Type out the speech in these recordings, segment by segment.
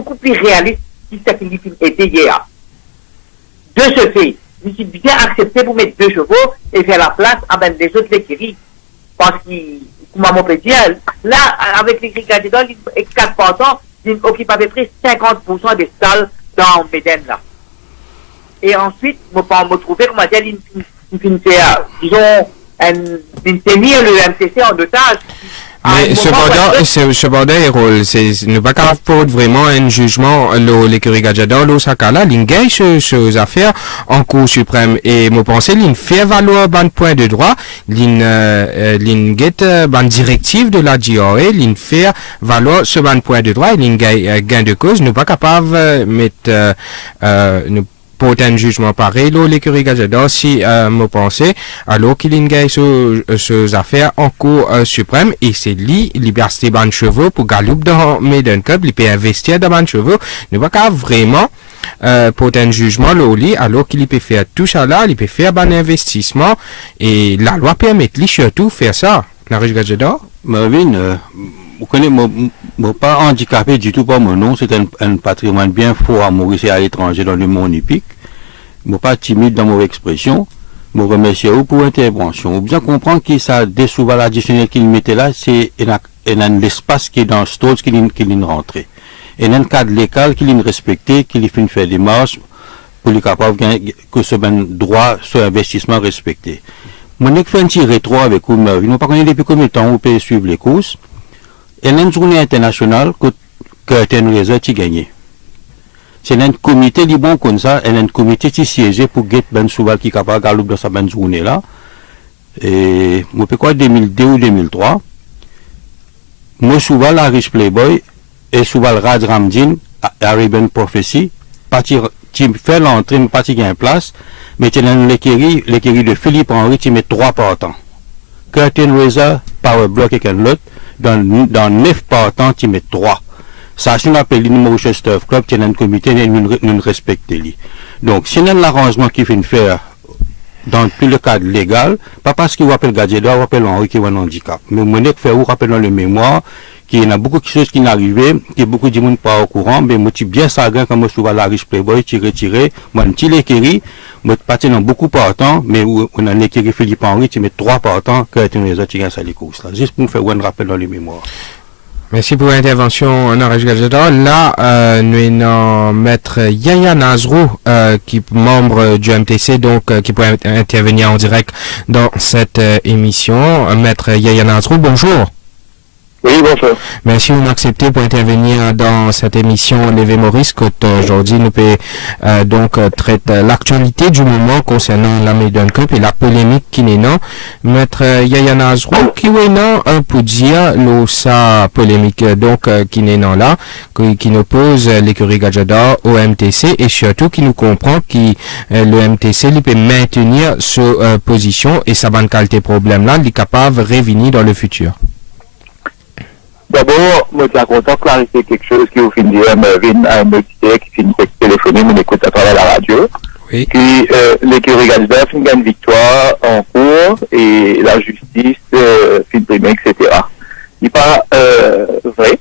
beaucoup plus réaliste que ce qui était hier. De ce fait, je suis bien accepté pour mettre 2 chevaux et faire la place avec les autres écuries. Parce que, comme on peut dire, là, avec l'écurie Gadidor, 4%, ils occupent à peu près 50% des stalles dans Médène, là. Et ensuite, on peut me trouver, comment dire, disons, une tenir le MTC en otage. Mais cependant, Erol, ne pas capable pour vraiment un jugement, l'écurie Gadjador, l'Osakala, l'ingay ces affaires en Cour suprême. Et moi pensais, l'in fait valoir ban point de droit, l'in get ban directive de la GRA, l'in fait valoir ce ban point de droit, l'ingay gain de cause, nous pas capable mettre, pour un jugement pareil, l'écurie Gadjador, si me pensez, alors qu'il y a ces affaires en cours suprême, et c'est lui, liberté ban chevaux pour Galoup dans Maiden Cup, il peut investir dans ban chevaux, ne va pas vraiment pour un jugement là, alors qu'il peut faire tout ça là, il peut faire un investissement, et la loi permet lui surtout faire ça. Narej Gadjador? Marvin, vous connaissez, moi pas handicapé du tout par mon nom, c'est un patrimoine bien fort à Maurice et à l'étranger dans le monde hippique. Moi pas timide dans mon expression. Je remercie vous pour l'intervention. Vous bien comprendre que ça, des souvent l'additionnel qu'il mettait là, c'est un espace qui est dans le store qu'il est rentré. Et dans le cadre légal qu'il est respecté, qu'il fait faire des marches pour les capables que ce droit, ce investissement respecté. Moi, je fais un petit rétro avec vous, Mervyn. Nous ne connaissons pas depuis combien de temps vous pouvez suivre les courses. Et une journée internationale que Curtin Racer qui gagné. C'est un comité qui bon comme ça, et un comité qui siège pour get ben souvent qui capable galouper dans sa bonne journée là. Et moi peux quoi 2002 ou 2003. Moi souvent la Rich Playboy et souvent le Rad Ramdin Arabian Prophecy partir qui fait l'entrée une partie qui a une place, mais c'est dans l'écurie de Philippe Henry qui met 3 partants. Curtin Racer Power Block et l'autre dans 9 partants qui met 3. Ça, si on appelle le Mauritius Turf Club, qui est un comité, nous respectons. Donc, si on a l'arrangement qui fait faire dans le cadre légal, pas parce qu'il appelle Gadjador, on appelle Henri qui a un handicap. Mais on est fait, on rappelle dans le mémoire, qu'il y a beaucoup de choses qui n'arrivent, qu'il y a beaucoup de monde pas au courant, mais moi, je suis bien sagrin, comme moi, souvent la riche Playboy, qui retiré, moi, un petit l'écurie, moi, je parti dans beaucoup partants, mais on a l'écurie Philippe Henry, qui met 3 partants, que les autres qui gagnent ça les courses, là. Juste pour nous faire un rappel dans le mémoire. Merci pour l'intervention, Narej Gadjador. Là, nous avons maître Yaya Nazrou, qui est membre du MTC, donc qui pourrait intervenir en direct dans cette émission. Maître Yaya Nazrou, bonjour. Oui, bonjour. Merci de m'accepter pour intervenir dans cette émission Levé Maurice, que aujourd'hui nous peut donc traiter l'actualité du moment concernant la Maiden Cup et la polémique qui n'est non. Maître Yaya Nazrou, qui est non pour dire sa polémique donc qui n'est non là, qui nous pose l'écurie Gadjador au MTC et surtout qui nous comprend que le MTC il peut maintenir sa position et sa bonne qualité problème là, il est capable de revenir dans le futur. D'abord, moi, je suis content de clarifier quelque chose qui vous finit à Mervyn, à un auditeur qui finit de téléphoner, mais écoute à travers la radio. Oui. Puis, l'écurie Gadjador finit une victoire en cours et la justice finit primée, etc. Il n'est pas vrai,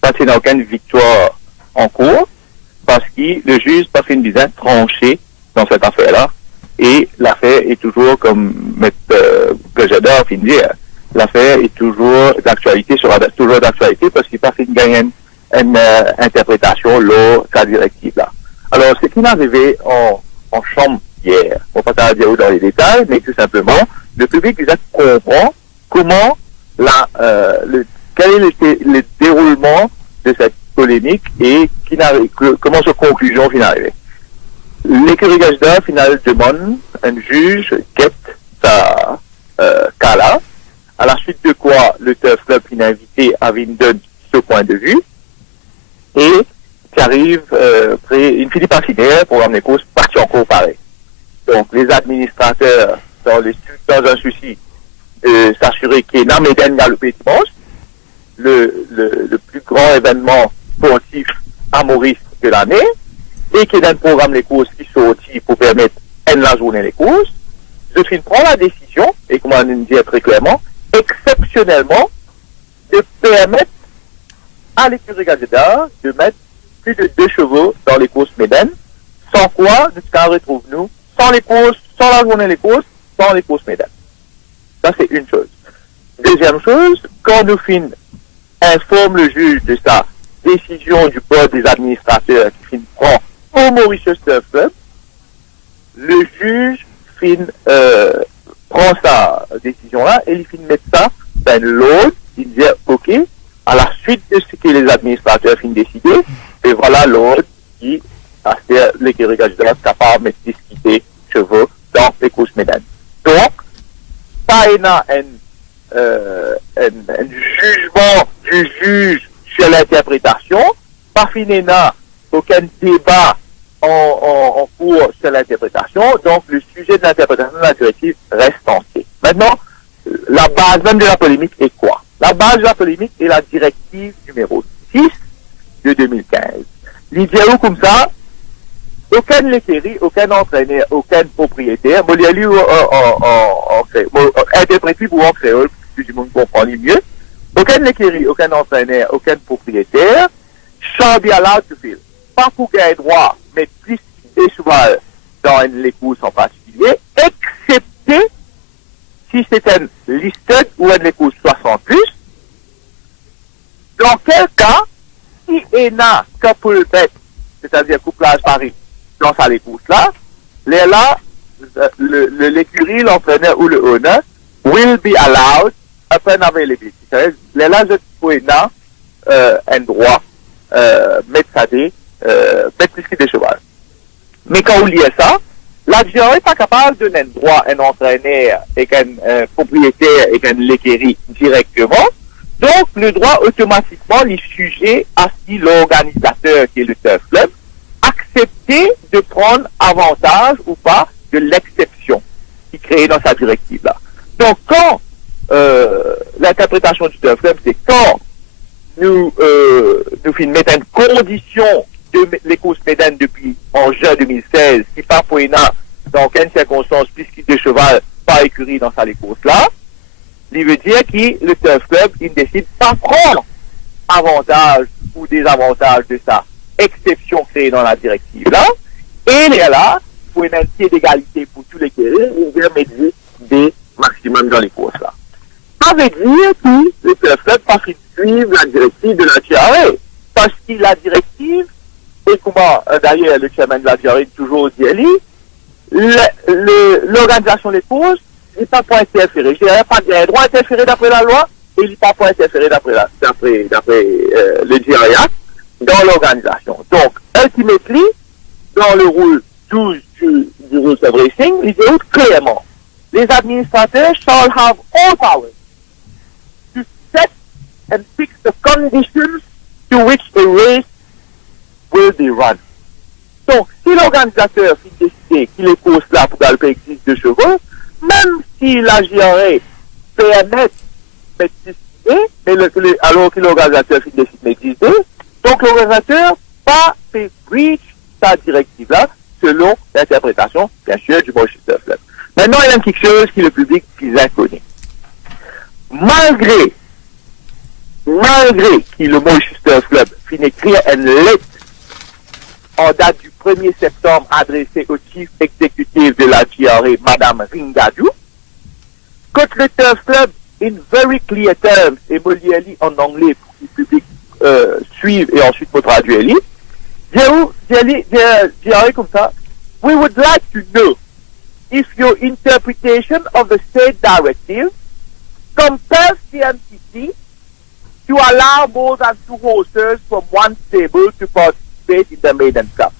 parce qu'il n'y a aucune victoire en cours, parce que le juge pas fait une dizaine tranché dans cette affaire-là, et l'affaire est toujours, comme M. Gadjador finit de dire, l'affaire est toujours d'actualité, sera toujours d'actualité parce qu'il pas fait une interprétation lors de sa directive là. Alors, ce qui m'est arrivé en chambre hier, on va pas dire dans les détails, mais tout simplement, le public déjà comprend comment quel est le déroulement de cette polémique et comment sa conclusion finit arrivée. L'écurie Gadjador final demande un juge guette sa cas là. À la suite de quoi, le Turf Club est invité à donner ce point de vue et qui arrive, il finit par signer pour amener cause partie en cours pareil. Donc, les administrateurs, dans un souci de s'assurer qu'il y ait un Méden dans le pays dimanche, le plus grand événement sportif à Maurice de l'année, et qu'il y ait un programme des courses qui sortit pour permettre la journée des courses, je prends la décision, et comme on dit très clairement, exceptionnellement, de permettre à l'écurie Gadjador de mettre plus de 2 chevaux dans les courses médaines, sans quoi nous retrouvons sans les courses, sans la journée des courses, sans les courses médaines. Ça, c'est une chose. Deuxième chose, quand nous informe le juge de sa décision du board des administrateurs qui prend au Mauritius Turf Club, le juge prend sa décision-là et il met ça dans l'ordre, il dit OK, à la suite de ce que les administrateurs décider, et voilà l'ordre qui a fait l'écurie Gajdola capable de discuter chevaux dans les courses médaines. Donc, pas un jugement du juge sur l'interprétation, pas finalement aucun débat en cours sur l'interprétation, donc le sujet de l'interprétation de la directive reste entier. Maintenant, la base même de la polémique est quoi? La base de la polémique est la directive numéro 6 de 2015. L'idée comme ça, aucun l'écurie, aucun entraîneur, aucun propriétaire, moi j'ai lu interprété pour en créole, que tout le monde comprend mieux, aucun écurie, aucun entraîneur, aucun propriétaire, shall be allowed to fill. Pas pour gagner droit, mais plus des cheval dans les courses en particulier, excepté si c'est un listed ou un les courses 60 plus. Dans quel cas, si ENA couple bet, c'est-à-dire couplage Paris, dans sa les courses là, l'écurie, l'entraîneur ou le owner will be allowed upon availability. C'est-à-dire, là, je peux ENA un droit mettre ça des mettre plus que des chevaux. Mais quand on lit ça, la jury n'est pas capable de donner un droit à un entraîneur et qu'un propriétaire et qu'un l'écurie directement. Donc, le droit automatiquement est sujet à si l'organisateur qui est le Turf Club accepter de prendre avantage ou pas de l'exception qui est créée dans sa directive là. Donc, quand l'interprétation du Turf Club, c'est quand nous mettons une condition de les courses médaines depuis en juin 2016, qui pas pour dans aucune circonstance plus que de cheval par écurie dans sa les courses là, il veut dire que le Turf Club, il décide pas prendre avantage ou désavantage de sa exception créée dans la directive là, et il est là pour une pied d'égalité pour tous les écuries, il vient mettre des maximums dans les courses là. Ça veut dire que le Turf Club pas suivre la directive de la TRA, parce que la directive, et comment d'ailleurs le chairman de la TRA toujours dit, l'organisation des courses n'est pas pour interférer. Je n'ai pas de droit d'interférer d'après la loi, et il n'est pas pour interférer d'après le TRA dans l'organisation. Donc, ultimately, dans le rôle 12 du Rules of Racing, il dit clairement, les administrateurs shall have all powers to set and fix the conditions to which the race will be run. Donc, si l'organisateur décide qu'il est course là pour le pays existe de chevaux, même si la GRA permet d'exister, alors que l'organisateur décide d'exister, donc l'organisateur pas fait breach sa directive là, selon l'interprétation, bien sûr, du Mauritius Turf Club. Maintenant, il y a quelque chose qui le public plus inconnu. Malgré que le Mauritius Turf Club finit écrire une lettre en date du 1er septembre adressée au chief exécutif de la GRA, Madame Ringadou, quand le Turf Club, in very clear terms, et Molieli en anglais pour que le public suive et ensuite pour traduire, GRA comme ça, we would like to know if your interpretation of the state directive compels the MTC to allow more than 2 horses from one stable to participate in the Maiden Cup.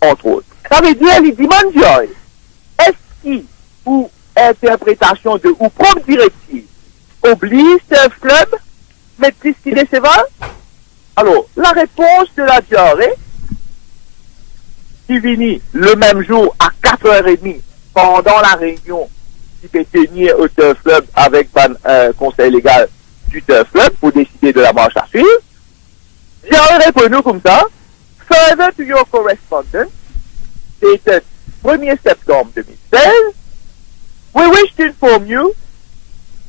Entre autres. Ça veut dire, les demandes Joy, est-ce qu'il ou interprétation de ou propre directive oblige Turf Club mettre plus qu'il est sévère? Alors, la réponse de la diarrhée qui finit le même jour à 4h30 pendant la réunion qui peut tenir au Turf Club avec le conseil légal du Turf Club pour décider de la marche à suivre. J'ai répondu comme ça. Further to your correspondence, dated 1er septembre 2016, we wish to inform you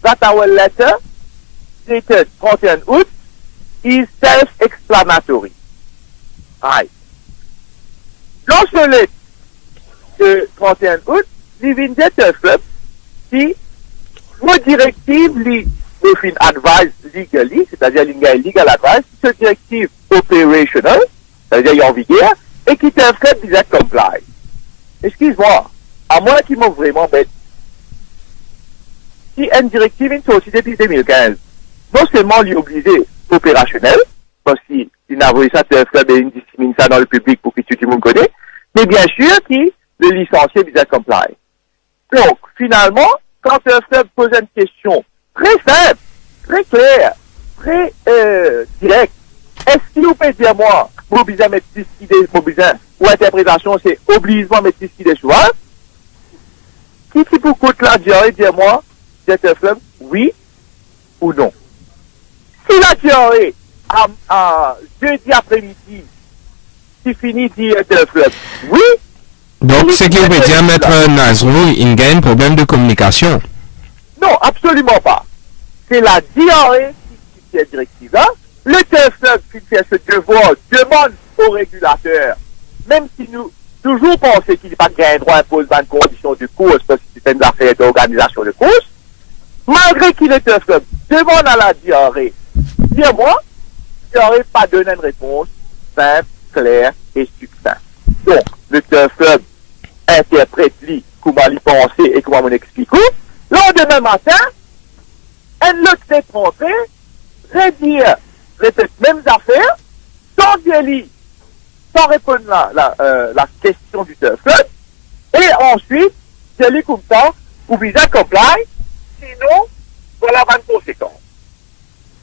that our letter, dated 31 août, is self-explanatory. Aïe. Lorsque le 31 août, les Vindicator Club, qui, vos directives, les advise legally, c'est-à-dire legal advice, ce directive operational, c'est-à-dire il y a en vigueur, et qui te fait déjà comply. Excuse-moi, à moins qu'ils m'ont vraiment bête. Si une directive est sortie depuis 2015, non seulement lui obligé opérationnel, parce qu'il n'a pas ça, te fait une dissémine ça dans le public pour que tout le monde connaisse, mais bien sûr qui le licencié déjà comply. Donc, finalement, quand un club pose une question très simple, très claire, très directe, est-ce qu'il vous peut dire moi, vous besoin mettre 10 idées, vous besoin, ou interprétation, c'est obligatoirement mettre 10 idées souvent, qui pour coûte la diarrhée, dire-moi, c'est un club, oui ou non. Si la diarrhée, à jeudi après-midi, qui finit dire un club, oui. Donc, ce qui veut dire, Maître Nazrou, il y a un problème de communication. Non, absolument pas. C'est la diarrhée qui est directive là. Le TFL qui fait ce devoir demande au régulateur, même si nous toujours pensons qu'il n'y a pas de gain droit à imposer une condition de course parce que c'est une affaire d'organisation de course, malgré qu'il est TFL demande à la diarrhée, dis-moi, diarrhée pas donné une réponse simple, claire et succincte. Donc, le TFL interprète lui comment il penser et comment on explique. Le lendemain matin, un autre est rentré, redire les mêmes affaires, sans délit, sans répondre la question du TFL, et ensuite, délit comme ça, ou visa comply, sinon, voilà une conséquence.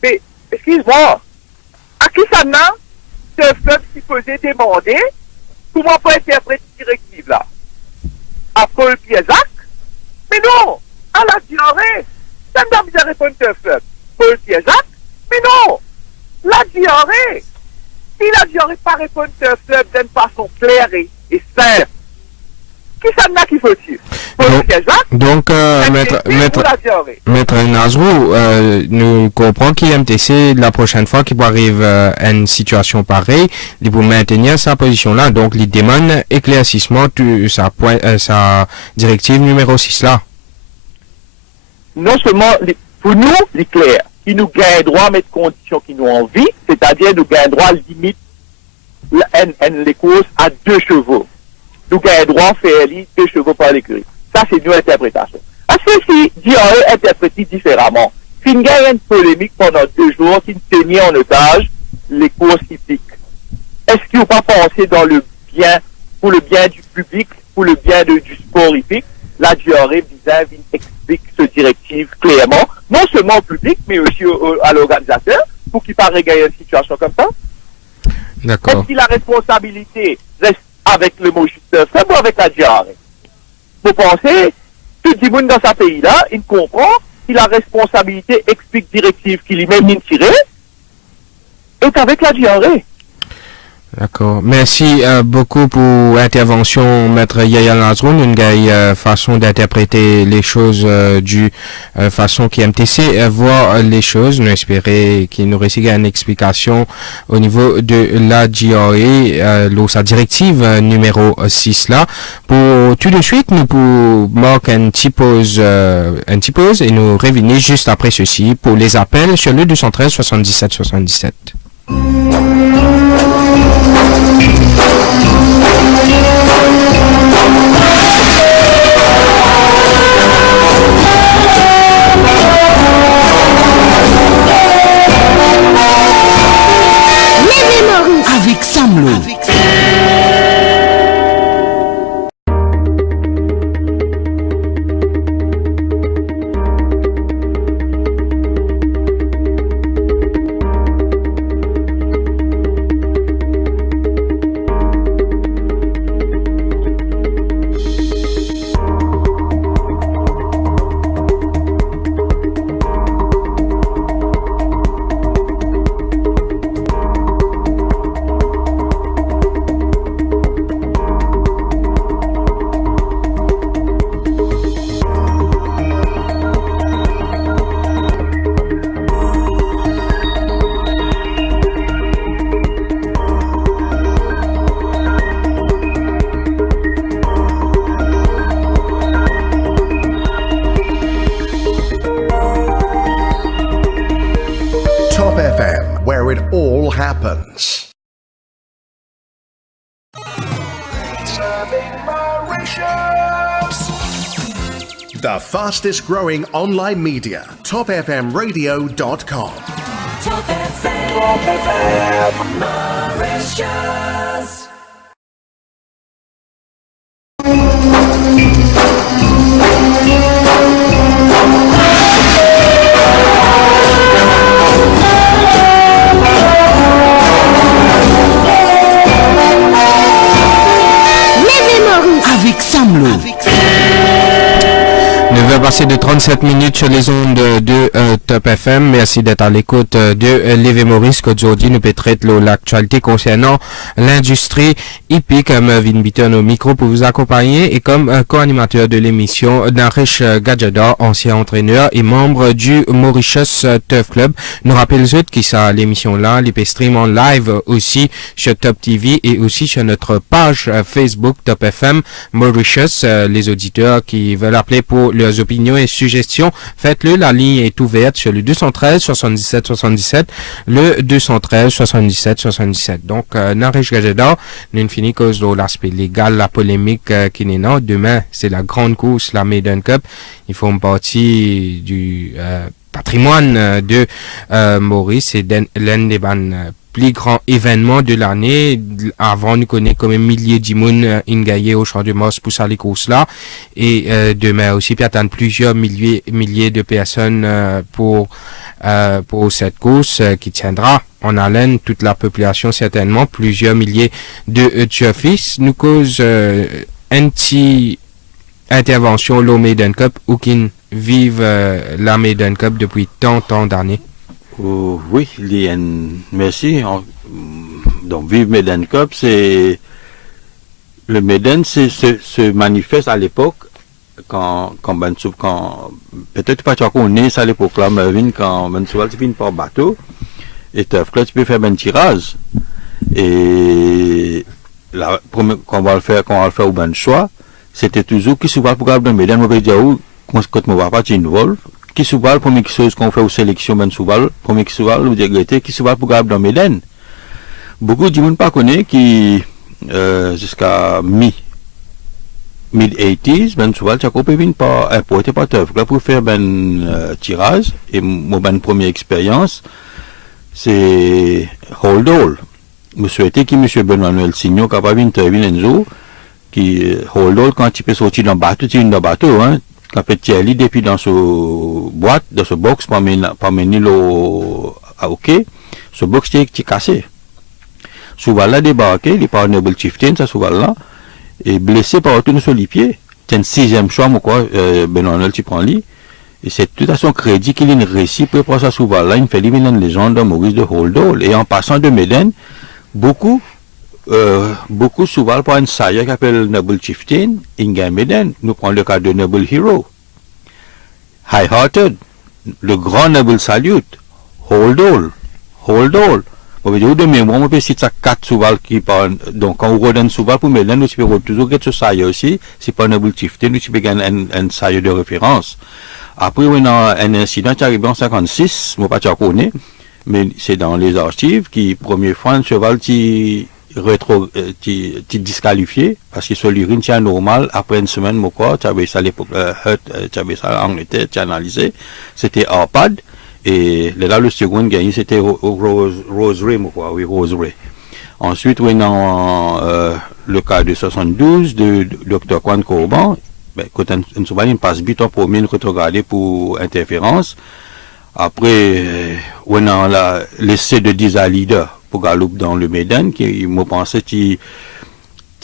Mais, excuse-moi, à qui ça n'a, TFL qui faisait demander, comment peut interpréter cette directive là? À Paul Piézac? Mais non! À la diarrhée! Ça ne doit pas répondre TFL. Paul Piézac? Mais non! La diarrhée! Si la diarrhée pas répondre TFL d'une façon claire et simple, qui ça n'a qui faut-il? Paul Piézac? Donc, Maître Nazrou, nous comprenons qu'IMTC, la prochaine fois qu'il arrive une situation pareille, il peut maintenir sa position-là. Donc, il demande éclaircissement de sa directive numéro 6 là. Non seulement, pour nous, c'est clair, qui nous gagne droit à mettre conditions qui nous envie, c'est-à-dire nous gagne droit à limite les courses à 2 chevaux. Nous gagne droit à faire 2 chevaux par l'écurie. Ça, c'est une interprétation. Parce que si diarrhée interprété différemment, il y a une polémique pendant 2 jours qui tenait en otage les courses hippiques. Est-ce qu'il ne faut pas penser dans le bien, pour le bien du public, pour le bien du sport hippique, la diarrhée explique ce directive clairement, non seulement au public, mais aussi à l'organisateur, pour qu'il ne pas gagner une situation comme ça. D'accord. Est-ce que la responsabilité reste avec le mot juste ou avec la diarrhée? Vous pensez, tout le monde dans ce pays-là, il comprend que la responsabilité explique directive qu'il y même tiré est avec la diarrhée. D'accord. Merci beaucoup pour l'intervention, Maître Yaya Nazrou. Une façon d'interpréter les choses du façon qui MTC voit les choses. Nous espérons qu'il nous réussit une explication au niveau de la GRE, sa directive numéro 6 là. Pour tout de suite, nous pour marquer un petit pause et nous revenir juste après ceci pour les appels sur le 213 77 77. Avec Samlo. The fastest growing online media, topfmradio.com. Top FM Mauritius. Avec Samlo. 9h passé de 37 minutes sur les ondes de Top FM. Merci d'être à l'écoute de Lévé Maurice. Qu'aujourd'hui, nous traitons l'actualité concernant l'industrie hippique. Comme Vin Bitton au micro pour vous accompagner et comme co-animateur de l'émission, Naresh Gadjada, ancien entraîneur et membre du Mauritius Turf Club. Nous rappelons qui ça l'émission là, les stream en live aussi sur Top TV et aussi sur notre page Facebook Top FM Mauritius. Les auditeurs qui veulent appeler pour leurs opinions et suggestions, faites-le. La ligne est ouverte sur le 213 77 77, le 213 77 77. Donc, Naresh Gadjada, nous finissons cause de l'aspect légal, la polémique qui n'est non. Demain, c'est la grande course, la Maiden Cup. Ils font partie du patrimoine de Maurice. C'est l'un des plus grands événements de l'année. Avant, nous connaissons comme milliers d'immunes ingaillés au champ de Mars pour ça les courses là. Et demain aussi, puis attendre plusieurs milliers de personnes pour cette course qui tiendra en haleine toute la population, certainement plusieurs milliers de turfistes. Nous cause anti-intervention au Maiden Cup ou qui vivent la Maiden Cup depuis tant d'années. Oui, merci. Donc, Vive Maiden Cup, c'est le Maiden se manifeste à l'époque quand peut-être pas tu as connu ça à l'époque là, Mervyn, quand Ben Souval tu finis par bateau et Turf Club tu peux faire un tirage et la première quand on va le faire au bon choix, c'était toujours qui Souval pour garder Maiden, on va dire où quand on va pas involve qui Souval, première chose qu'on fait aux sélections Ben Souval, première Souval, vous regrettez qui Souval pour garder dans Méden. Beaucoup de monde pas connaît qui jusqu'à mid-80s, Ben Souval, tu as coupé vite par importé par Turf là pour faire tirage et mon première expérience c'est Hold All. Je souhaitais que M. Benoît Noël Signon capable d'intervenir Enzo qui Hold All quand tu peux sortir dans bateau hein. Quand Thierry depuis dans ce boîte, dans ce box, pas mener l'eau à OK, ce box est cassé. Souvent là débarqué, il part Noble Chieftain, ça souvent là, et blessé par retourner sur les pieds. C'est un 6e choix, moi quoi, Benoît Noël tu prends lui. Et c'est tout à son crédit qu'il a une récit pour ça souvent là, il fait lui une légende de Maurice de Holdall. Et en passant de Méden, beaucoup souvent par une saille qui appelle Noble Chieftain, Inga Méden, nous prenons le cas de Noble Hero, High Hearted, le grand Noble Salute, Hold All. On veut dire de mémoire, on peut citer ça 4 souvent qui parlent, donc quand on redonne souvent pour Méden, nous pouvons toujours get ce saille aussi, c'est pas Noble Chieftain, nous pouvons gagner un saille de référence. Après, on a un incident qui est arrivé en 56, moi pas tu connais, mais c'est dans les archives qui, première fois, un cheval qui disqualifié parce que sur l'urine c'est anormal. Après une semaine mon corps tu avais ça à l'époque tu avais ça en Angleterre, tu as analysé, c'était Arpad et là le second gagné c'était Rosary mon corps, oui Rosary. Ensuite oui dans le cas de 72 de Dr. Kwan Corban, quand une souvent passe vite en premier rétrogradé pour interférence. Après on a l'essai de 10 à leader pour Gallup dans le Méden, qui me pensait qui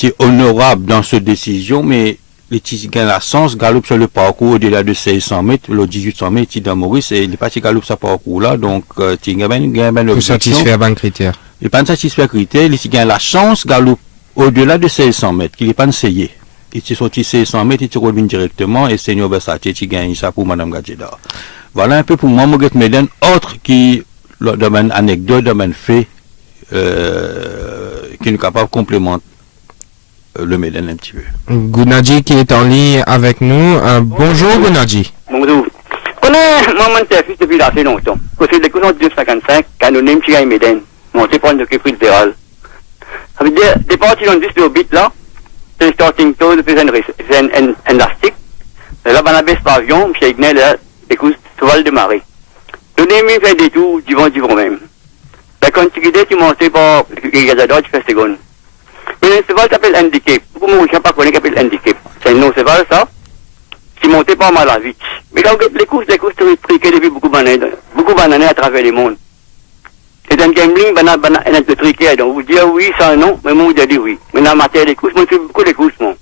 est honorable dans cette décision, mais il gagne la chance Gallup sur le parcours au-delà de 1600 mètres, le 1800 mètres, il est dans Maurice, et il n'est pas Gallup sur ce parcours-là, donc il gagne pour satisfaire un critère. Il n'est pas satisfaire critère, il gagne la chance Gallup au-delà de 1600 mètres, qu'il n'est pas essayé. Il s'est sorti 1600 mètres, il revient directement, et Seigneur Versace, il gagne ça pour Madame Gadjeda. Voilà un peu pour moi, Moguet Méden, autre qui, le domaine anecdote, domaine fait, qui est capable de complémenter le Méden un petit peu. Gounadji qui est en ligne avec nous. Bonjour Gounadji. Bonjour. On est maman de fils depuis assez longtemps. Quand c'est l'école de 255, quand on aime tirer Méden, on s'est prendre de Képri de Véral. Ça veut dire, des parties dans 10 bits là, c'est un starting tone, c'est un élastique. Là, on a baisse l'avion, puis il y a là, écoute, ça va le démarrer. Le demi fait des tours, du vent même. La quantité, tu montes par les gazadors, tu fais seconde. Mais le cheval s'appelle handicap. Beaucoup de gens ne connaissent pas qu'appelle handicap. C'est un nom cheval, ça, qui montait pas mal à vite. Mais quand les courses, sont triquées depuis beaucoup d'années à travers le monde. C'est un gambling, un peu triqué. Donc, vous dites oui, ça non, mais moi, vous dites oui. Mais dans la matière des courses, moi, je fais beaucoup de courses, moi.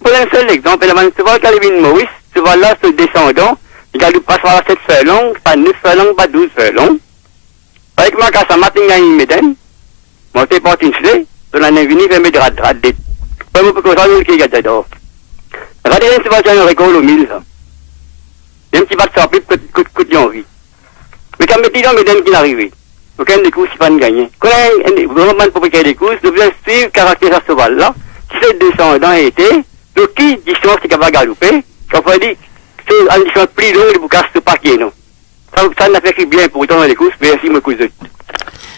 Pour un seul exemple, le cheval qui arrive Maurice, ce cheval-là, se descendant, il a pas par 7 furlongs, pas 9 furlongs, pas 12 furlongs. Avec ma casse à matin, il y a une médaine. Moi, c'est pas une clé. On a venu faire mes draps. Pas mon peu comme ça, nous, qui est d'or. Regardez, c'est pas un récolte au mille, ça. Il y a un petit bat de sortie, coûte d'envie. Mais quand mes dans médaine qui n'arrivait, aucun des courses, c'est pas de gagner. Quand on a vraiment pour des courses, nous devons suivre caractère à ce cheval-là, qui fait 200 dans l'été, donc qui distance c'est capable de galoper, ça veut dire c'est une distance plus longue de vous casser ce paquet, non. Ça n'a fait que bien pour autant dans les courses, mais merci, mon cousin.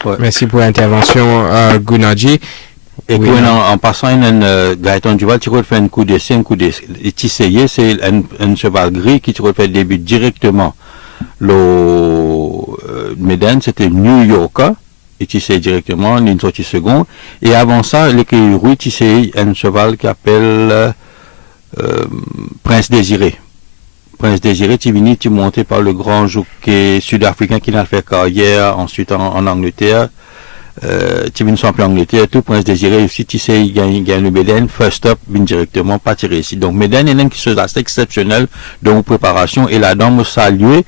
Ouais. Merci pour l'intervention, Gunaji. Et oui, en passant, Gaëtan Duval, tu refais un coup d'essai, un coup d'essai. Et Tissé, c'est un cheval gris qui te refait début directement. Le Médène, c'était New Yorker. Et Tissé directement, une sortie seconde. Et avant ça, l'écurie rouge, Tissé, un cheval qui appelle Prince Désiré. Prince Désiré, tu venais, tu montais par le grand jockey sud-africain qui n'a fait carrière, ensuite en Angleterre. Tu viens champion Angleterre, tout Prince Désiré aussi, tu sais, il gagne le Médène, first up, vient directement, pas tiré ici. Donc, Médène est une chose assez exceptionnelle dans vos préparations, et là-dedans, me saluer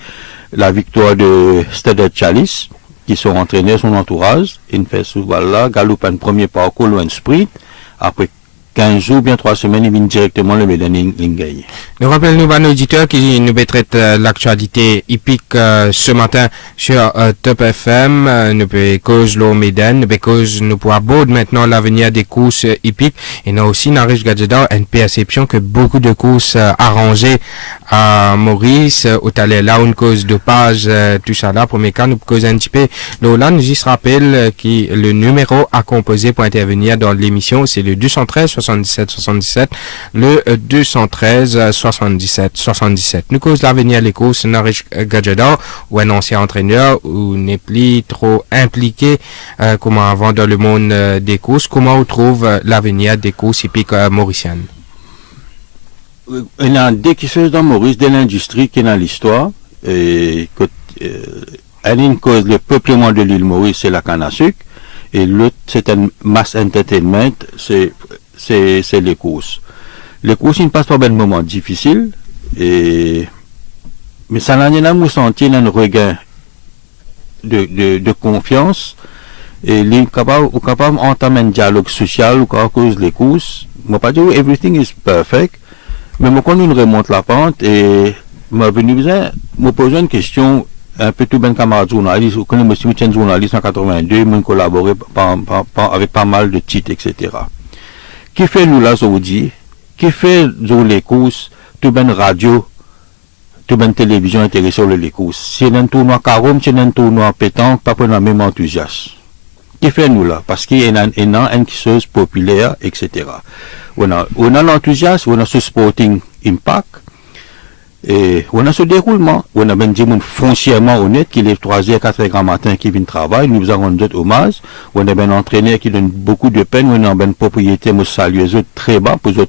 la victoire de Studded Chalice, qui sont entraînés, son entourage, il fait souvent là, galope un premier parcours, loin de sprint, après 15 jours, bien 3 semaines, il vient directement le Médène gagne. Nous rappelons à nos auditeurs qui nous traite l'actualité hippique ce matin sur Top FM. Nous pouvons cause l'eau Médène, nous pouvons cause nous pour aborder maintenant l'avenir des courses hippiques. Et nous aussi, dans Riche Gadgeta, une perception que beaucoup de courses arrangées à Maurice, au talent là, une cause de page, tout ça là, premier cas, nous cause un petit peu. Là, nous y se rappelle que le numéro à composer pour intervenir dans l'émission, c'est le 213 77 77, le 213 77 77. Nous cause l'avenir des courses dans Riche Gadgeta, ou un ancien entraîneur, ou n'est plus trop impliqué, comme avant dans le monde des courses. Comment on trouve l'avenir des courses hippiques mauriciennes? Il y a des choses dans Maurice, de l'industrie qui est dans l'histoire, et une cause, le peuplement de l'île Maurice, c'est la canne à sucre, et l'autre, c'est un mass entertainment, c'est les courses. Les courses, ils ne passent pas un moment difficile, mais ça n'a rien à nous sentir un regain de confiance, et les capables d'entamer un dialogue social ou à cause des courses. Moi, pas dire everything is perfect, mais moi, quand on remonte la pente, et m'a venu me poser une question, un peu tout ben camarade journaliste, ou quand je suis un journaliste en 82, je collaboré avec pas mal de titres, etc. Qui fait nous là, aujourd'hui? Qui fait les courses, tout ben radio, tout ben télévision intéressée sur les courses? C'est un tournoi carom, c'est un tournoi pétanque, pas pour le même enthousiasme. Qui fait nous là? Parce qu'il y a une chose populaire, etc. On a l'enthousiasme, on a ce sporting impact, et on a ce déroulement. On a même des gens foncièrement honnêtes qui les 3h, 4h matin qui viennent travailler, nous avons d'autres hommages. On a un entraîneur qui donne beaucoup de peine, on a un propriétaire, nous saluer eux très bas pour eux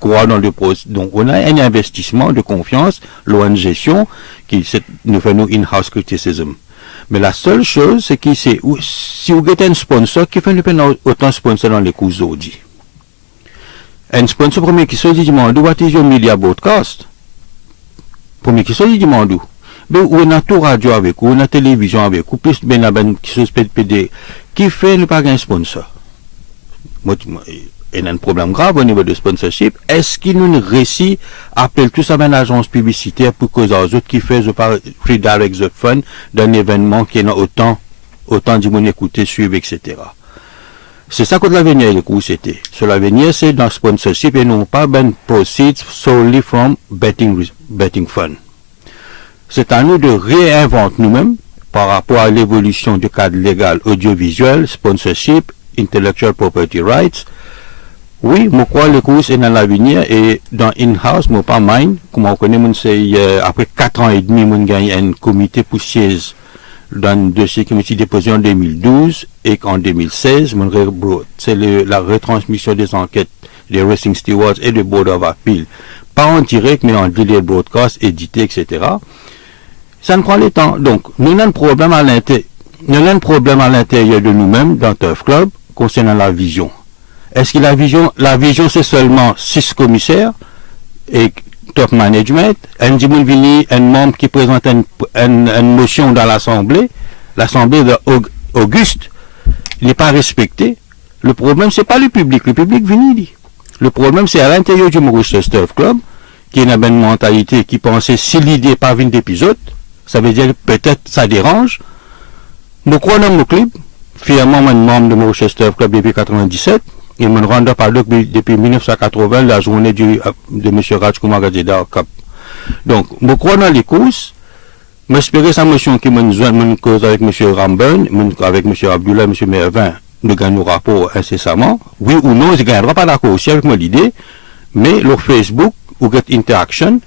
croire dans le procès. Donc on a un investissement de confiance, l'ONG gestion, qui nous fait nous in-house criticism. Mais la seule chose, c'est que si vous avez un sponsor, qui fait nous autant de sponsors dans les courses aujourd'hui. Un sponsor premier qui se dit demande, what is your media broadcast? Premier qui se dit demande, mais on a tout radio avec vous, on a télévision avec vous, plus ben la ben qui se PD, qui fait ne pas un sponsor. Il y a un problème grave au niveau de sponsorship. Est-ce qu'il nous réussit à appeler tout ça une agence publicitaire pour que les autres qui fait free direct the fund d'un événement qui est autant du monde écouter, suivre, etc. C'est ça que l'avenir des courses c'était. Sur l'avenir, c'est dans le sponsorship et non pas ben proceeds solely from betting fund. C'est à nous de réinventer nous-mêmes par rapport à l'évolution du cadre légal audiovisuel, sponsorship intellectual property rights. Oui, moi crois les courses est dans l'avenir et dans in-house, moi pas mind, comme on connaît, après 4 ans et demi, on gagne un comité pour siège dans un dossier qui m'a été déposé en 2012 et qu'en 2016, c'est la retransmission des enquêtes des Racing Stewards et du Board of Appeal. Pas en direct, mais en delayed broadcast, édité, etc. Ça ne prend le temps. Donc, nous avons un problème à l'intérieur de nous-mêmes dans Turf Club concernant la vision. Est-ce que la vision c'est seulement 6 commissaires et top management, un membre qui présente une motion dans l'Assemblée d'Auguste, il n'est pas respecté. Le problème, c'est pas le public vient dit. Le problème, c'est à l'intérieur du Mauritius Turf Club, qui a une mentalité qui pensait si l'idée pas une d'épisode, ça veut dire peut-être ça dérange. Nous croyons nos clubs, fièrement, moi, membre de Mauritius Turf Club depuis 97, il me rend pas depuis 1980, la journée de M. Rajkumar Gajeda au Cap. Donc, nous croyons dans les courses, m'espérer sa motion qui me cause avec M. Ramburn, avec M. Abdullah, M. Mervin, nous gagnons nos rapports incessamment. Oui ou non, je ne gagnerai pas d'accord aussi avec moi l'idée, mais le Facebook, ou Get Interaction,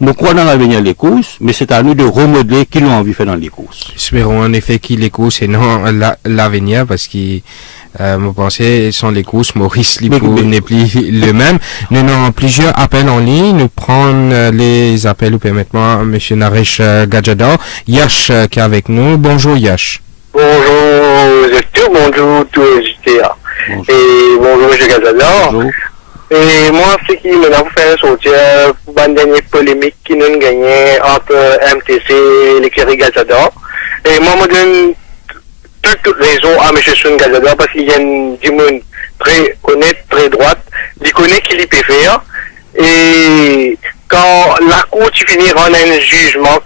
nous croyons dans l'avenir des courses, mais c'est à nous de remodeler qui l'ont envie de faire dans les courses. Espérons en effet qu'il les courses et non l'avenir, parce que moi pensais sans les courses, Maurice Lipou n'est plus le même. Nous avons plusieurs appels en ligne. Nous prenons les appels, permettez-moi, M. Naresh Gajada. Yash qui est avec nous. Bonjour Yash. Bonjour Zestur, bonjour tous les JTA. Et bonjour M. Gajada. Bonjour. Et moi, ce qui m'a fait sortir pour une dernière polémique qui nous a gagné entre MTC et l'écurie Gajada. Et moi, je donne toute raison à M. Sun Gajada parce qu'il y a une monde très honnête, très droite. Il connaît qu'il peut faire. Et quand la cour finit rend un jugement,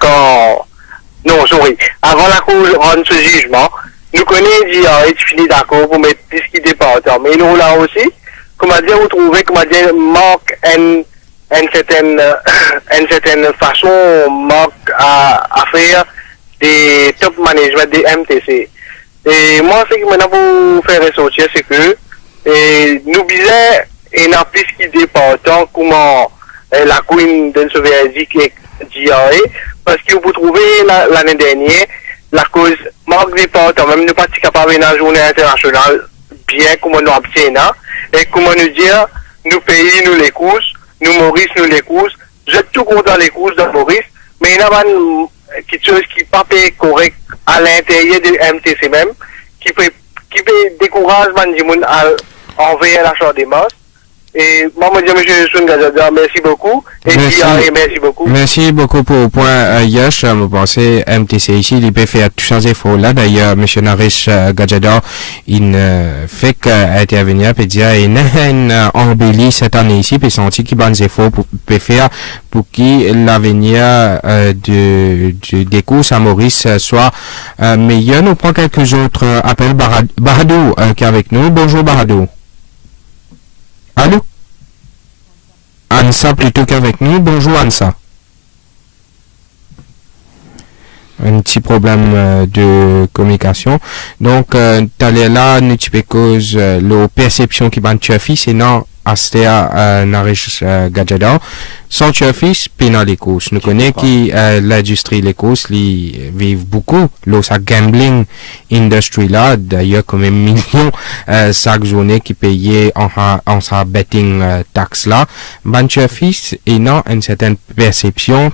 avant la cour rend ce jugement, nous connaissons dit, il finit d'accord pour mettre tout ce qui dépend. Mais nous là aussi, comment dire, vous trouvez, manque une certaine façon, manque à faire des top management des MTC. Et moi, ce qui m'a pour faire ressortir, c'est que nous disons, et n'a plus qui dépend comment la Queen de ce verdict est dit, parce que vous trouvez l'année dernière, la cause manque dépend même ne pas capable dans la journée internationale, bien comme nous obtenons, et comment nous dire, nous pays, nous les courses, nous Maurice, nous les courses, je suis tout content les courses de Maurice, mais il y a quelque chose qui n'est pas correct à l'intérieur de MTC même, qui peut décourager les gens à envers l'achat des masses. Et moi, je dis, M. Sun Gajada, merci beaucoup. Et merci beaucoup. Merci beaucoup pour le point, Yash. Je pense MTC ici, il peut faire tous ces efforts là. D'ailleurs, M. Naresh Gajada, il fait qu'intervenir, peut dire, il a embelli cette année ici, puis senti qu'il y a des efforts pour faire pour que l'avenir des courses à Maurice soit meilleur. Nous prenons quelques autres appels. Baradou qui est avec nous. Bonjour Baradou. Allô? Ansa plutôt qu'avec nous. Bonjour Ansa. Un petit problème de communication. Donc, t'allais là, nous tu peux cause la perception qui ban tuafi, c'est non, Astea Naresh Gajada. Sans tuafi, pénal les courses. Nous connaissons que l'industrie les courses, ils vivent beaucoup. Sa gambling industry là, d'ailleurs, comme un million chaque journée qui payait en sa betting tax là. Ban tuafi, et non, une certaine perception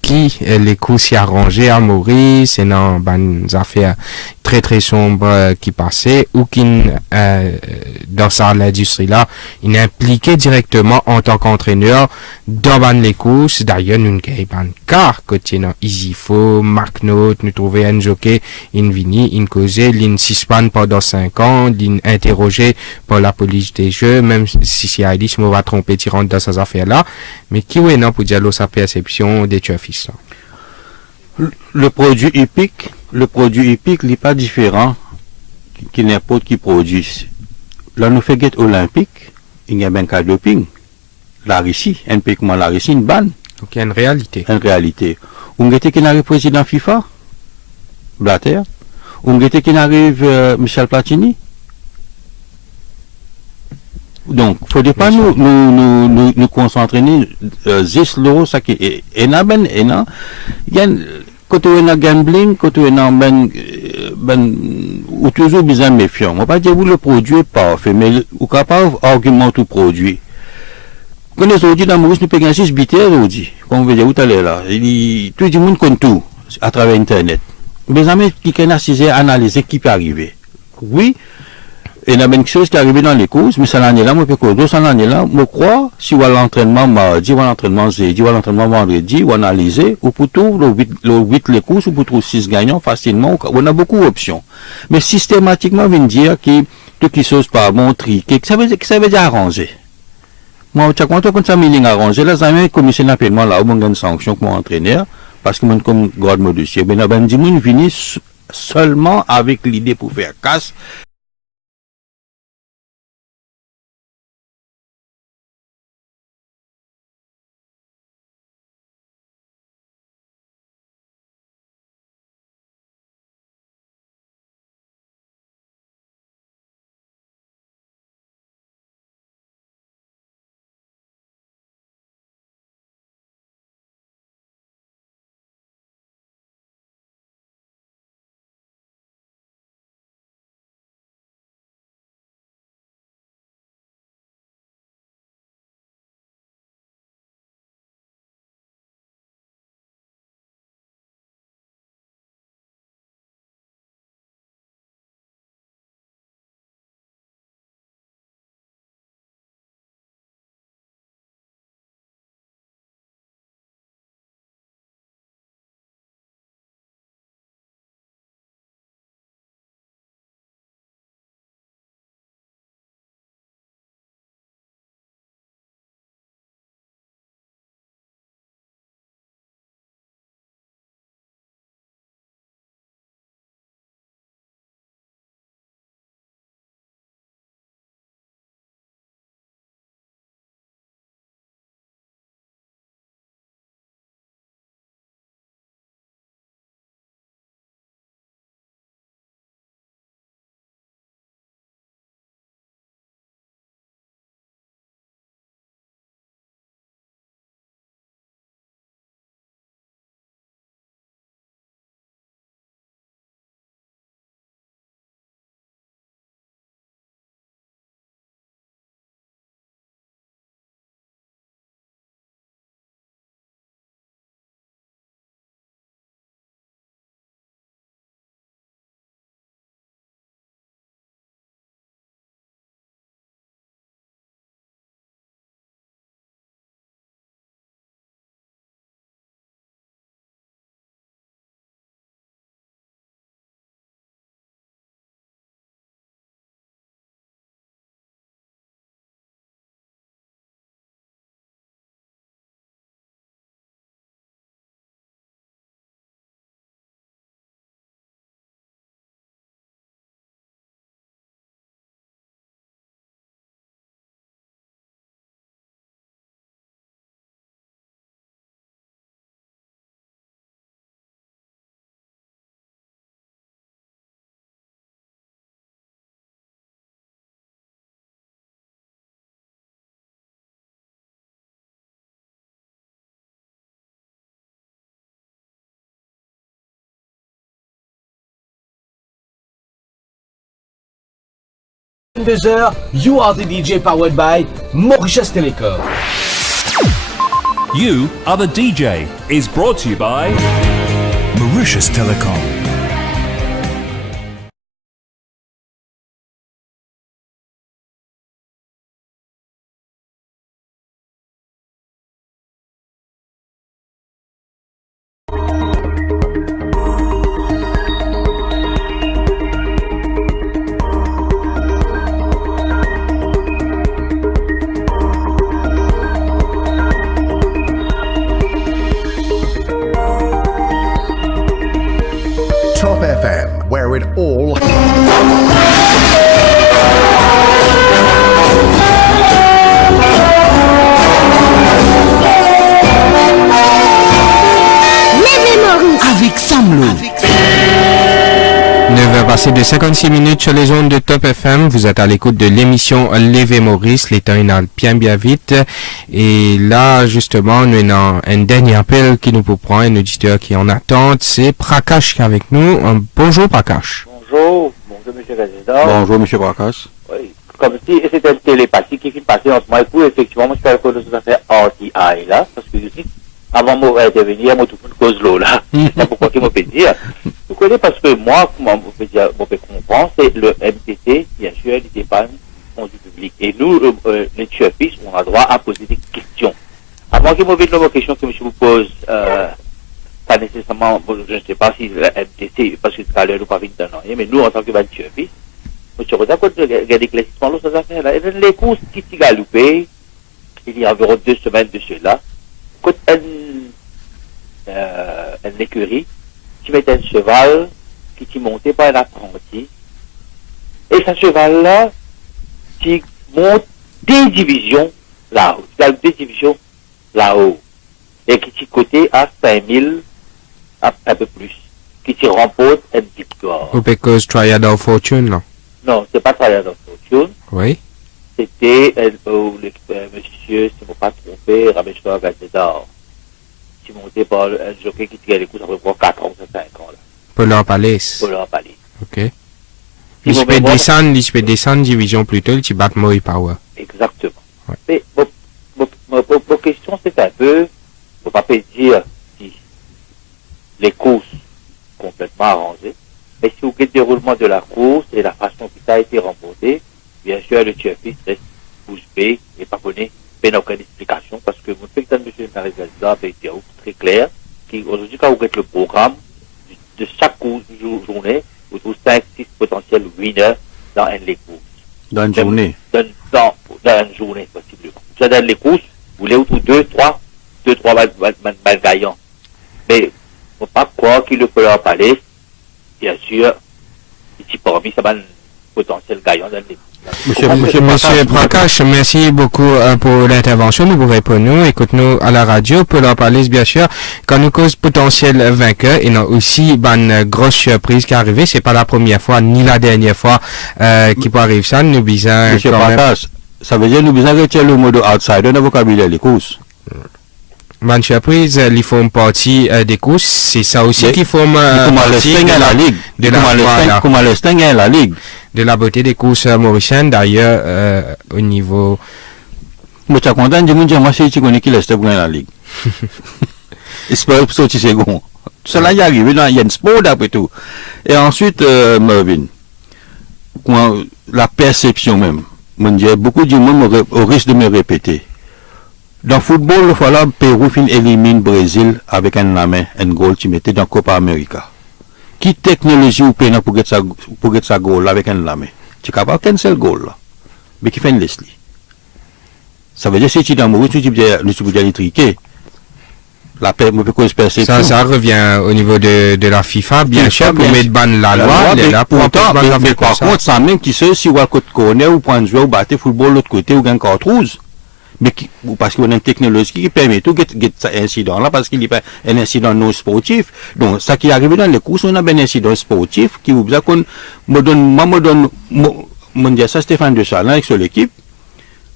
qui les coûts s'y arrangés à Maurice et dans des affaires très très sombres qui passaient ou qui dans ça l'industrie là il est impliqué directement en tant qu'entraîneur dans les courses. D'ailleurs nous avons car côté dans Easyfo, Macnote, nous trouver un jockey in vini in causé l'in suspend pendant 5 ans, l'in interrogé par la police des jeux, même si c'est dit je me va tromper tirant dans ces affaires là, mais qui est non pour dire sa perception des tuafis là. Le produit hippique n'est pas différent qu'il n'importe qui produit. Là, nous faisons olympique, il y a bien cas de doping. La Russie, un pays comme la Russie, une banne. Donc, il y a une réalité. Une réalité. On était qui n'arrive président FIFA, Blatter. On était qui n'arrive Michel Platini. Donc, faudrait pas nous concentrer zislo ça qui est enaben ena yan côté on gambling côté on ben ou toujours bien méfiant. On pas dire vous le produit parfait mais ou capable argument tout produit. Quand les aujourd'hui dans Maurice nous payons 6 bitaires aujourd'hui. Comme on veut dire où t'allais là, tout le monde connaît tout à travers internet. Mes amis qui connaissent analyser analyser qui peut arriver. Oui. Et il y a une chose qui est arrivée dans les courses, mais ça l'année là, moi, ça l'année là, je crois, si on a l'entraînement mardi, on a l'entraînement jeudi, on a l'entraînement vendredi, on analyser, ou pour tout, le 8 les courses, ou pour trouver 6 gagnants facilement, on a beaucoup d'options. Mais systématiquement, on vient dire que tout qui chose pas bon, triqué, ça veut dire arranger. Moi, tu as compté quand ça m'est arrangé, là, ça m'a commission d'appellement là, où on a une sanction comme entraîneur, parce que moi, comme garde mon dossier, ben, ben, dis-moi, vient seulement avec l'idée pour faire casse. You are the DJ powered by Mauritius Telecom. You Are the DJ is brought to you by Mauritius Telecom. passé de 56 minutes sur les ondes de Top FM. Vous êtes à l'écoute de l'émission Levé Maurice. Les temps inhalent bien vite. Et là, justement, nous avons un dernier appel qui nous peut prendre, un auditeur qui en attend. C'est Prakash qui est avec nous. Bonjour Prakash. Bonjour Monsieur Président. Bonjour Monsieur Prakash. Oui, comme si c'était une télépathie qui finit passer en ce moment. Et puis, effectivement, moi je parle de ces affaires RTI là, parce que ici, avant de intervenir, moi tout le monde cause l'eau là. C'est pourquoi qu'il m'a fait dire. Vous connaissez parce que moi, comment vous pouvez dire, vous pouvez comprendre, c'est le MTC, bien sûr, il d'épargne fonds du public. Et nous, les chefs, on a droit à poser des questions. Avant qu'il m'ait une question que monsieur vous pose, pas nécessairement, je ne sais pas si le MTC, parce que tout à l'heure, nous pas venir d'un an, mais nous, en tant que chefs, monsieur Rosa, quand vous regardez l'éclaircissement, ces affaires-là, et les courses qui s'y galoupé, il y a environ 2 semaines de cela, quand une écurie, qui mettait un cheval qui montait par un apprenti, et ce cheval-là, qui monte des divisions là-haut, et qui t'y côté à 5000, un peu plus, qui t'y remporte une victoire. Ou because Triad of Fortune, là? Non, c'est pas Triad of Fortune. Oui. C'était monsieur, si je ne me pas trompé, Rameshwar Gazedar, qui montait par un jockey qui tirait les coups, ça fait 4 ans, 5 ans, là. Polar Palace. Ok. Il se peut descendre division plutôt, il se bat Mori Power. Exactement. Ouais. Mais, vos questions, c'est un peu, je ne peux pas dire si les courses complètement arrangées, mais si vous regardez le déroulement de la course et la façon dont ça a été remporté, bien sûr, le chef-fils reste bouche bée et pas connaît pas aucune explication parce que mon spectateur, M. Marie-Gazda, a été très clair qu'aujourd'hui, quand vous regardez le programme de chaque journée, vous trouvez 5-6 potentiels winners dans une course. Dans une journée? Dans une journée, possiblement. Dans les courses, vous voulez trouver 2-3 mal gagnants. Mais, il ne faut pas croire qu'il le peut en parler. Bien sûr, ici parmi ça va un potentiel gagnant dans les Monsieur Prakash, merci beaucoup pour l'intervention. Nous vous répondons. Écoute-nous à la radio. Pour leur parler, bien sûr, quand nous cause potentiel vainqueur, et non aussi une grosse surprise qui est arrivée. C'est pas la première fois, ni la dernière fois, qui peut arriver ça. Nous bisons. Monsieur Prakash, ça veut dire nous bisons retirer le mot de outsider dans le vocabulaire des courses. Bonne surprise, ils font partie des courses. C'est ça aussi qui forme partie de la ligue. Comment le Sting est la ligue. De la beauté des courses mauriciennes, d'ailleurs, au niveau... Mais tu es content de me dire, moi, c'est tu connais qui reste pour la ligue. J'espère que c'est second. Cela y arrive, il y a une sport d'après tout. Et ensuite, Mervyn, la perception même. Beaucoup de monde au risque de me répéter. Dans le football, le fois là, Pérou élimine Brésil avec un goal qui mettait dans Copa América. Qui technologie ou peine pour get sa goal avec un lame? Tu es capable qu'un seul goal là. Mais qui fait une Leslie? Ça veut dire que si tu es dans le Maurice, tu peux dire triquer. La perception. Ça revient au niveau de la FIFA, bien sûr, pour mettre ban la loi, elle est là pour mais par contre, ça même qui sait si ou à côté corner ou prendre jouer ou battre football l'autre côté ou gagne cartouche. Mais parce qu'on a une technologie qui permet tout get cet incident là parce qu'il n'y a pas un incident non sportif. Donc ça qui arrive dans les courses, on a un incident sportif qui vous dire qu'on me donne dire ça Stéphane de Chalin avec l'équipe.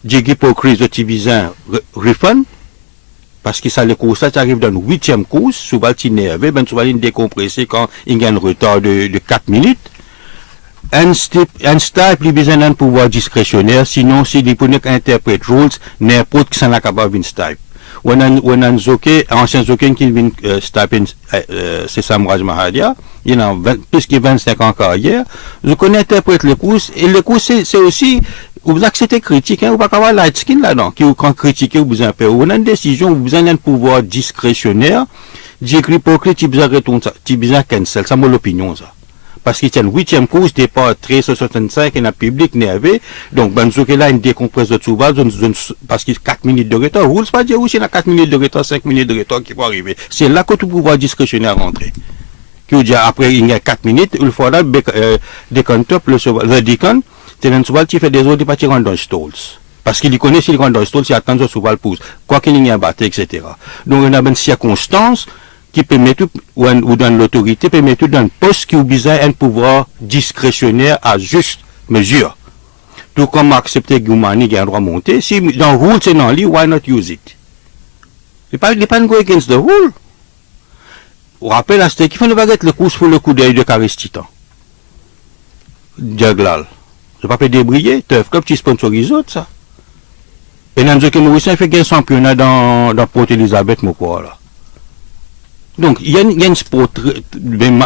J'ai pour crise de Tibizan refund parce que ça les courses ça arrive dans la 8e course, souvent il nerveux, ben souvent il décompressé quand il y a un retard de 4 minutes. Un step plus besoin d'un pouvoir discrétionnaire, sinon si les prenez interprète rules, n'importe qui s'en a capable de step. When un zoké, ancien zoké qui vient step c'est Sam Raj Mahadia, il a plus que 25 ans en carrière, je connais interprète les courses, et les courses c'est aussi, vous acceptez critique, hein, vous pas avoir light skin là-dedans, qui vous quand critiquer, vous besoin faire, on a une décision, vous besoin d'un pouvoir discrétionnaire, j'écris pour que tu besoin retourner ça, tu besoin cancel, ça mon opinion ça. Parce qu'il y a une 8e course, départ 13h65, et la public nerveux. Donc, ben, ce là, une décompresse de Tsouba, parce qu'il y a 4 minutes de retard. Vous ne pas dire aussi, il y a 4 minutes de retard, 5 minutes de retard qui vont arriver. C'est là que tout pouvoir discrétionnaire rentrer. Qui veut dire, après, il y a 4 minutes, une fois là, décompte, le décompte, c'est un Tsouba qui fait des autres, il va tirer dans stalls. Parce qu'il connaît s'il rentre dans le stall, s'il attend que Tsouba le pousse. Quoi qu'il y ait un batté, etc. Donc, on a une circonstance, qui permet tout, ou dans l'autorité, permet tout dans le poste qui a un pouvoir discrétionnaire à juste mesure. Tout comme accepter que Goumani a un droit de monter, si dans le rule c'est non lui, why not use it? Il n'est pas go against the rule. On rappelle à ce qu'il faut ne pas être le coup pour le coup d'œil de Caristitan. Diaglal. Je ne pas débriller, teuf, comme tu sponsorises autres, ça. Et dans le Mauricien, il fait un championnat dans Port Elizabeth, mon quoi, là. Donc, il y a un sport,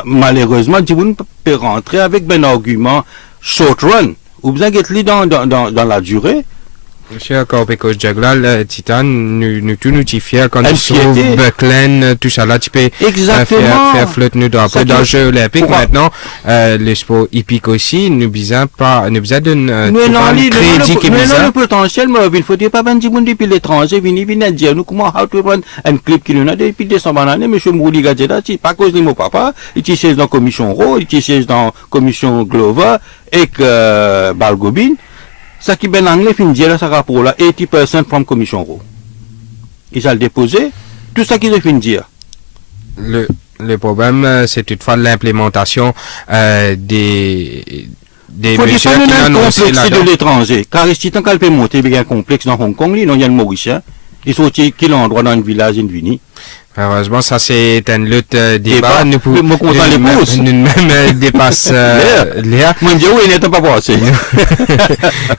malheureusement, tu ne peux rentrer avec un argument short run. Ou bien d'être dans la durée. Monsieur Corpéco Jaglal, Titan, nous tout notifier quand nous trouve Buckland, tout ça là, tu peux faire flotte nous drapeau dans le jeu olympique. Maintenant, le sport hippique aussi, nous besoin d'un crédit qui mais non, le potentiel, mais il faut dire pas 20 secondes depuis l'étranger, venir dire nous comment how to run un clip qui nous a depuis décembre année, monsieur Mouli Gadjeda, pas cause de mon papa, il siège dans commission Ro, il siège dans commission Glover, et que Balgobin. Ça qui ben anglais fin dire ça rapport là 80% from commission Ro. Ils ont déposé tout ça qu'ils fin dire. Le problème c'est toutefois l'implémentation des mesures qui ont annoncé là de l'étranger. Car si tant qu'elle peut monter bien complexe dans Hong Kong, non il y a le Mauricien, ils sont quel endroit dans un village in Vini. Heureusement, ça c'est un autre débat. Nous même dépasse Léa. Mon Dieu, il n'était pas passé.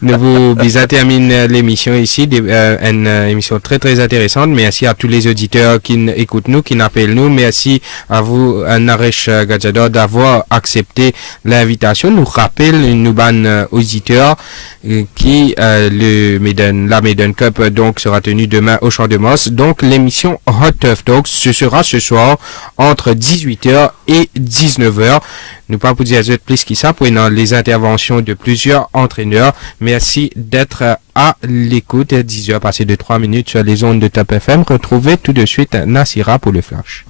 Nous vous termine l'émission ici, une émission très très intéressante. Merci à tous les auditeurs qui écoutent nous, qui appellent nous. Merci à vous, Naresh Gadjador, d'avoir accepté l'invitation. Nous rappelle nous ban auditeurs qui la Maiden Cup donc sera tenue demain au Champ de Moss. Donc l'émission Hot Tough Talks ce sera ce soir entre 18h et 19h. Nous pas vous dire plus qui ça pour les interventions de plusieurs entraîneurs. Merci d'être à l'écoute. 10h passé de 3 minutes sur les ondes de Top FM. Retrouvez tout de suite Nassira pour le flash.